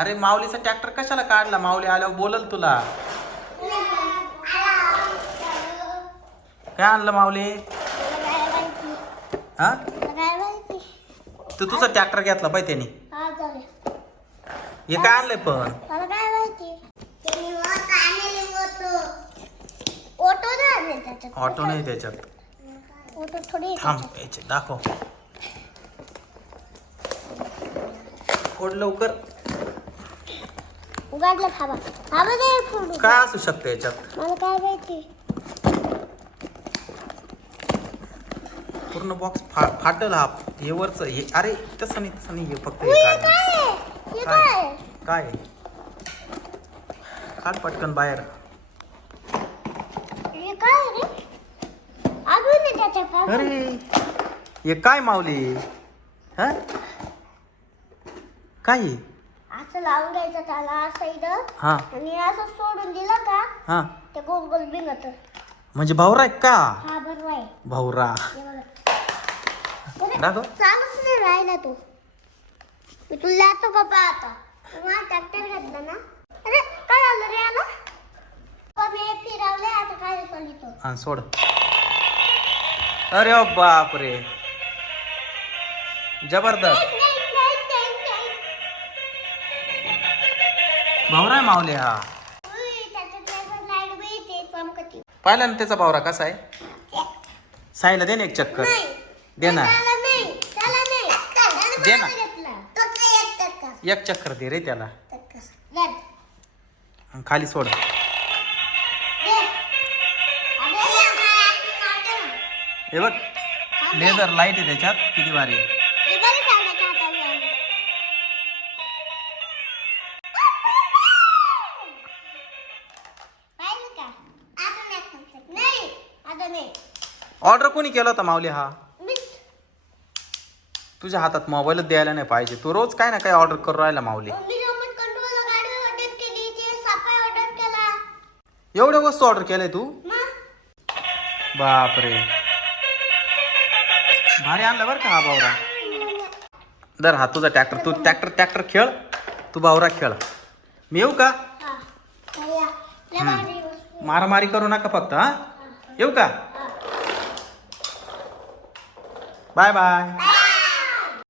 अरे माऊलीचा ट्रॅक्टर कशाला काढला? माऊली आल्यावर बोलल तुला. काय आणलं माऊली? हा? तू तुझा ट्रॅक्टर घेतला पाहिजे त्याने. हे काय आणलंय पण? ऑटो नाही त्याच्यात. थोडी थांब याचे दाखव. ओढ लवकर. उघडलं थांबा थांबा दे फोडू काय असू शकतं याच्यात मला काय माहिती पूर्ण बॉक्स फा फाटल हा हे वरच हे अरे तसं नाही तसं नाही हे फक्त हे काढ काय आहे? हे काय? काय आहे? काय आहे? काढ पटकन बाहेर हे काय आहे रे अजून आहे त्याच्यात अजून. अरे हे काय माऊली हा काय? असं लावून घ्यायचं त्याला असं इथं. हा. आणि असं सोडून दिलं का? हा. ते गोल गोल बिंगत. म्हणजे भाऊरा आहे का? हा बरोबर आहे. भाऊरा. हे बघा. अरे, दाखव. चालूच नाही राहिला तू. मी तुला बाबा आता? तुम्हाला ट्रॅक्टर घेतला ना? अरे काय झालं रे मी फिरवले आता काय हा सोड. अरे बाप रे जबरदस्त भाऊरा आहे माऊली हा. पाहिला ना त्याचा भावरा कसा आहे? साईला दे ना एक चक्कर. दे ना. दे ना. एक चक्कर. दे रे त्याला. खाली सोड. हे बघ. लेझर लाइट आहे त्याच्यात किती भारी ऑर्डर कोणी केला होता माऊली हा? तुझ्या हातात मोबाईलच द्यायला नाही पाहिजे. तू रोज काय ना काय ऑर्डर करू राहिला माऊली. एवढ्या वस्तू ऑर्डर केलंय तू? बापरे. भारी आणलं बरं का हा भावरा दर हा तुझा ट्रॅक्टर तू ट्रॅक्टर ट्रॅक्टर खेळ. तू भावरा खेळ. मी येऊ का. मारामारी करू नका फक्त हा. येऊ का हा. Bye bye bye.